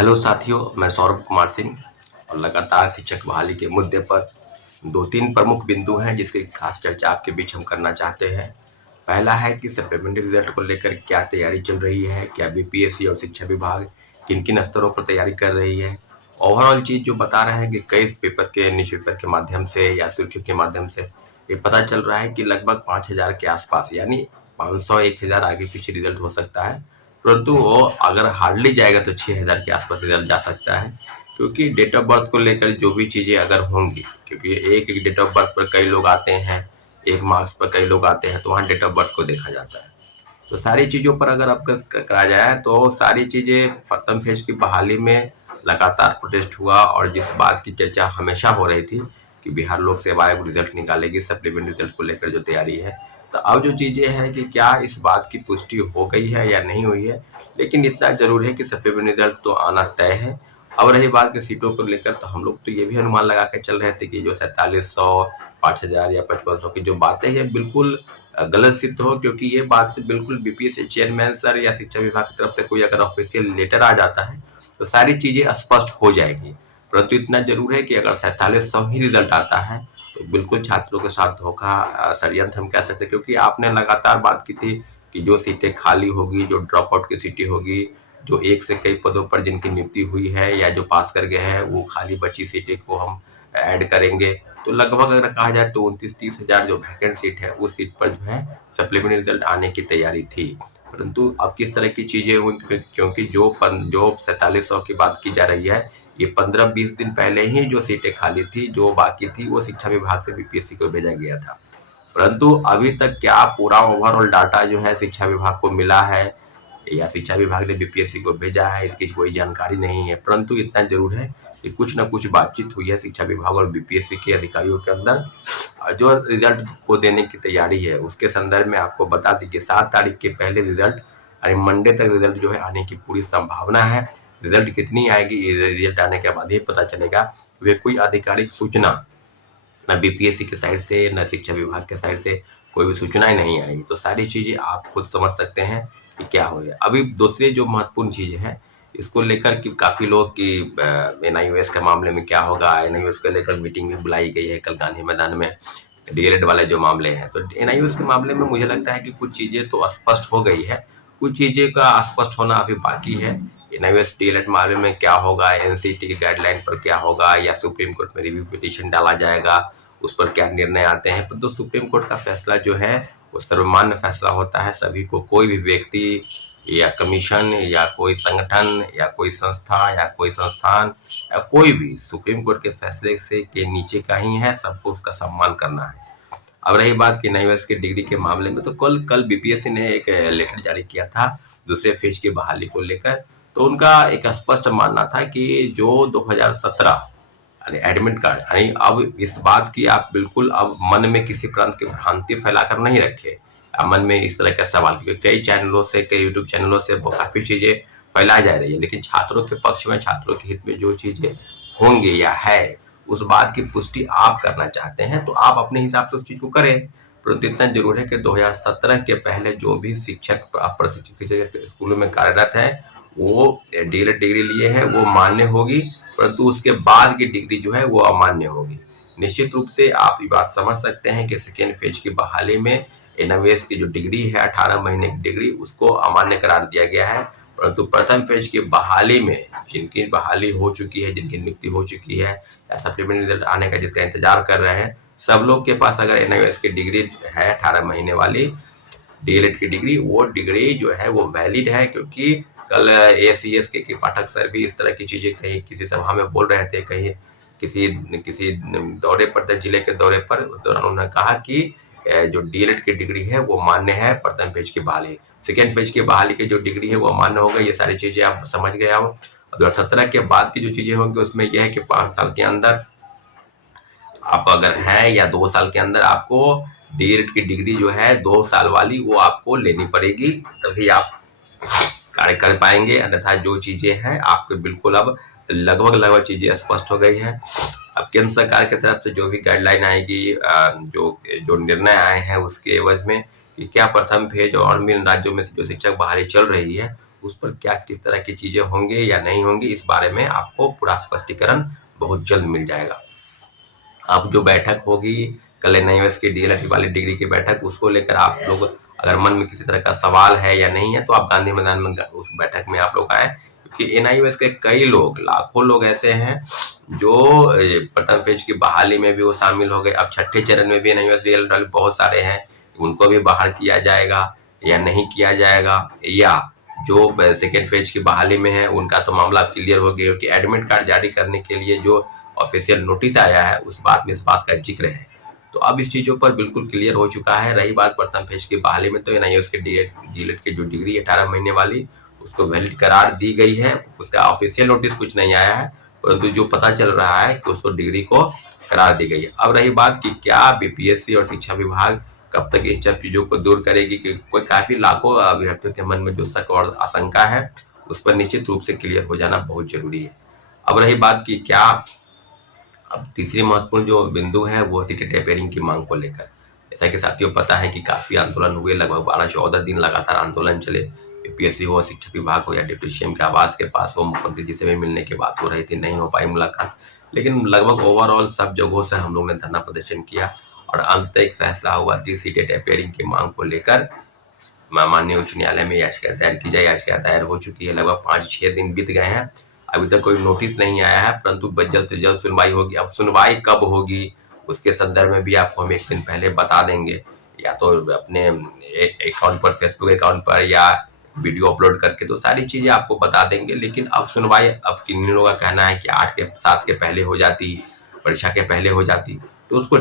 Hello साथियों, मैं सौरभ कुमार सिंह और लगातार शिक्षक बहाली के मुद्दे पर 2-3 प्रमुख बिंदु हैं जिसकी खास चर्चा आपके बीच हम करना चाहते हैं। पहला है कि सप्लीमेंट्री रिजल्ट को लेकर क्या तैयारी चल रही है, क्या बीपीएससी और शिक्षा विभाग किन-किन स्तरों पर तैयारी कर रही है। ओवरऑल चीज़ जो बता रहे हैं कि कई पेपर के न्यूज़पेपर के माध्यम से या सुर्खियों के माध्यम से ये पता चल रहा है कि लगभग 5000 के आसपास यानी 500-1000 आगे पीछे रिजल्ट हो सकता है। परंतु वो अगर हार्डली जाएगा तो 6000 के आसपास रिजल्ट जा सकता है, क्योंकि डेट ऑफ बर्थ को लेकर जो भी चीज़ें अगर होंगी, क्योंकि एक एक डेट ऑफ बर्थ पर कई लोग आते हैं, एक मार्क्स पर कई लोग आते हैं, तो वहाँ डेट ऑफ बर्थ को देखा जाता है। तो सारी चीज़ों पर अगर अब करा जाए तो सारी चीज़ें प्रथम फेज की बहाली में लगातार प्रोटेस्ट हुआ और जिस बात की चर्चा हमेशा हो रही थी कि बिहार लोक सेवा आयोग रिजल्ट निकालेगी सप्लीमेंट्री रिजल्ट को लेकर जो तैयारी है, तो अब जो चीज़ें हैं कि क्या इस बात की पुष्टि हो गई है या नहीं हुई है, लेकिन इतना जरूर है कि सप्लीमेंट्री रिजल्ट तो आना तय है। अब रही बात की सीटों को लेकर, तो हम लोग तो ये भी अनुमान लगा के चल रहे थे कि जो 4700, 5000 या 5500 की जो बातें हैं बिल्कुल गलत सिद्ध हो, क्योंकि ये बात बिल्कुल बीपीएससी चेयरमैन सर या शिक्षा विभाग की तरफ से कोई अगर ऑफिशियल लेटर आ जाता है तो सारी चीजें स्पष्ट हो जाएगी। परंतु इतना जरूर है कि अगर 4700 ही रिजल्ट आता है तो बिल्कुल छात्रों के साथ धोखा, षड्यंत्र हम कह सकते हैं, क्योंकि आपने लगातार बात की थी कि जो सीटें खाली होगी, जो ड्रॉप आउट की सीटें होगी, जो एक से कई पदों पर जिनकी नियुक्ति हुई है या जो पास कर गए हैं, वो खाली बची सीटें को हम ऐड करेंगे। तो लगभग अगर कहा जाए तो 29-30 हजार जो वैकेंट सीट है उस सीट पर जो है सप्लीमेंट्री रिजल्ट आने की तैयारी थी। परंतु अब किस तरह की चीजें हुई, क्योंकि जो 4700 की बात की जा रही है, ये 15-20 दिन पहले ही जो सीटें खाली थी, जो बाकी थी, वो शिक्षा विभाग से बीपीएससी को भेजा गया था। परंतु अभी तक क्या पूरा ओवरऑल डाटा जो है शिक्षा विभाग को मिला है या शिक्षा विभाग ने बीपीएससी को भेजा है, इसकी कोई जानकारी नहीं है। परंतु इतना जरूर है कि कुछ न कुछ बातचीत हुई है शिक्षा विभाग और बीपीएससी के अधिकारियों के अंदर। जो रिजल्ट को देने की तैयारी है उसके संदर्भ में आपको बता दें कि 7 तारीख के पहले रिजल्ट यानी मंडे तक रिजल्ट जो है आने की पूरी संभावना है। रिजल्ट कितनी आएगी रिजल्ट आने के बाद ही पता चलेगा। वे कोई आधिकारिक सूचना न बीपीएससी के साइड से न शिक्षा विभाग के साइड से कोई भी सूचनाएं नहीं आई, तो सारी चीजें आप खुद समझ सकते हैं कि क्या हो रहा है। अभी दूसरी जो महत्वपूर्ण चीजें हैं इसको लेकर कि काफी लोग की एनआईओएस के मामले में क्या होगा, एनआईओएस को लेकर मीटिंग भी बुलाई गई है कल गांधी मैदान में। डीएलएड वाले जो मामले हैं, तो एनआईओएस के मामले में मुझे लगता है कि कुछ चीजें तो स्पष्ट हो गई है, कुछ चीजें का स्पष्ट होना अभी बाकी है। एनआईओएस डीएलएड मामले में क्या होगा, एनसीटी की गाइडलाइन पर क्या होगा, या सुप्रीम कोर्ट में रिव्यू पिटीशन डाला जाएगा, उस पर क्या निर्णय आते हैं। तो सुप्रीम कोर्ट का फैसला जो है वो सर्वमान्य फैसला होता है। सभी को, कोई भी व्यक्ति या कमीशन या कोई संगठन या कोई संस्था या कोई संस्थान या कोई भी सुप्रीम कोर्ट के फैसले से के नीचे का ही है, सबको उसका सम्मान करना है। अब रही बात की एनआईओएस की डिग्री के मामले में, तो कल बीपीएससी ने एक लेटर जारी किया था दूसरे फेज की बहाली को लेकर। तो उनका एक स्पष्ट मानना था कि जो 2017 एडमिट कार्ड, यानी अब इस बात की आप बिल्कुल अब मन में किसी प्रकार की भ्रांति फैलाकर नहीं रखे, मन में इस तरह का सवाल, क्योंकि कई चैनलों से, कई यूट्यूब चैनलों से काफी चीजें फैलाई जा रही है, लेकिन छात्रों के पक्ष में, छात्रों के हित में जो चीजें होंगे या है उस बात की पुष्टि आप करना चाहते हैं तो आप अपने हिसाब से उस चीज को करें। परंतु इतना जरूर है कि 2017 के पहले जो भी शिक्षक, प्रशिक्षित शिक्षक स्कूलों में कार्यरत है, वो डीएलएड डिग्री लिए है वो मान्य होगी, परंतु उसके बाद की डिग्री जो है वो अमान्य होगी। निश्चित रूप से आप ये बात समझ सकते हैं कि सेकेंड फेज की बहाली में एनआईओएस की जो डिग्री है 18 महीने की डिग्री, उसको अमान्य करार दिया गया है। परंतु प्रथम फेज की बहाली में जिनकी बहाली हो चुकी है, जिनकी नियुक्ति हो चुकी है या सप्लीमेंट्री रिजल्ट आने का जिसका इंतजार कर रहे हैं, सब लोग के पास अगर एनआईओएस की डिग्री है 18 महीने वाली डीएलएड की डिग्री, वो डिग्री जो है वो वैलिड है। क्योंकि कल एसीएस के पाठक सर भी इस तरह की चीजें कहीं किसी सभा में बोल रहे थे, कहीं किसी किसी दौरे पर थे, जिले के दौरे पर, उस दौरान उन्होंने कहा कि जो डीएलएड की डिग्री है वो मान्य है प्रथम फेज की बहाली, सेकेंड फेज की बहाली की जो डिग्री है वो मान्य हो गई। ये सारी चीजें आप समझ गए। हो 2017 के बाद की जो चीजें होंगी उसमें यह है कि 5 साल के अंदर आप अगर हैं या 2 साल के अंदर आपको डीएलएड की डिग्री जो है 2 साल वाली वो आपको लेनी पड़ेगी, तभी आप कार्य कर पाएंगे। अन्यथा जो चीजें हैं आपके बिल्कुल अब लगभग चीजें स्पष्ट हो गई है। अब केंद्र सरकार की तरफ से जो भी गाइडलाइन आएगी, जो जो निर्णय आए हैं उसके एवज में कि क्या प्रथम फेज और अन्य राज्यों में जो शिक्षक बहाली चल रही है उस पर क्या किस तरह की चीजें होंगे या नहीं होंगी, इस बारे में आपको पूरा स्पष्टीकरण बहुत जल्द मिल जाएगा। अब जो बैठक होगी कल एनआईओएस की डीएलएड वाली डिग्री की बैठक, उसको लेकर आप लोग अगर मन में किसी तरह का सवाल है या नहीं है तो आप गांधी मैदान में उस बैठक में आप लोग आए, क्योंकि एनआईओएस के कई लोग, लाखों लोग ऐसे हैं जो प्रथम फेज की बहाली में भी वो शामिल हो गए। अब छठे चरण में भी एनआईओएस डीएलएड वाले बहुत सारे हैं, उनको भी बाहर किया जाएगा या नहीं किया जाएगा, या जो सेकेंड फेज की बहाली में है उनका तो मामला क्लियर हो गया, क्योंकि एडमिट कार्ड जारी करने के लिए जो ऑफिशियल नोटिस आया है उस बात में इस बात का जिक्र है। तो अब इस चीजों पर बिल्कुल क्लियर हो चुका है। रही बात प्रथम फेज की बहाली में, तो एनआईओएस के डीएलएड की जो डिग्री 18 महीने वाली उसको वैलिड करार दी गई है। उसका ऑफिशियल नोटिस कुछ नहीं आया है, परंतु जो पता चल रहा है कि उसको डिग्री को करार दी गई है। अब रही बात कि क्या बीपीएससी और शिक्षा विभाग कब तक इस सब चीजों को दूर करेगी, कि कोई काफी लाखों अभ्यर्थियों के मन में जो शक और आशंका है उस पर निश्चित रूप से क्लियर हो जाना बहुत जरूरी है। अब रही बात कि क्या, अब तीसरी महत्वपूर्ण जो बिंदु है वो सीटी टेपरिंग की मांग को लेकर। जैसा कि साथियों पता है कि काफी आंदोलन हुए, लगभग 12-14 दिन लगातार आंदोलन चले। यूपीएससी हो, शिक्षा विभाग हो या डिप्टी सीएम के आवास के पास हो, मुख्यमंत्री जी से भी मिलने की बात हो रही थी, नहीं हो पाई मुलाकात। लेकिन लगभग ओवरऑल सब जगहों से हम लोग ने धरना प्रदर्शन किया और अंततः एक फैसला हुआ कि सीटी टेपरिंग की मांग को लेकर माननीय उच्च न्यायालय में याचिका दायर की जाए। याचिका दायर हो चुकी है, लगभग 5-6 दिन बीत गए हैं, अभी तक कोई नोटिस नहीं आया है, परंतु जल्द से जल्द सुनवाई होगी। अब सुनवाई कब होगी उसके संदर्भ में भी आपको हम एक दिन पहले बता देंगे, या तो अपने अकाउंट पर, फेसबुक अकाउंट पर, या वीडियो अपलोड करके, तो सारी चीजें आपको बता देंगे। लेकिन अब सुनवाई, अब किन लोगों का कहना है कि 8 के 7 के पहले हो जाती, परीक्षा के पहले हो जाती, तो उसको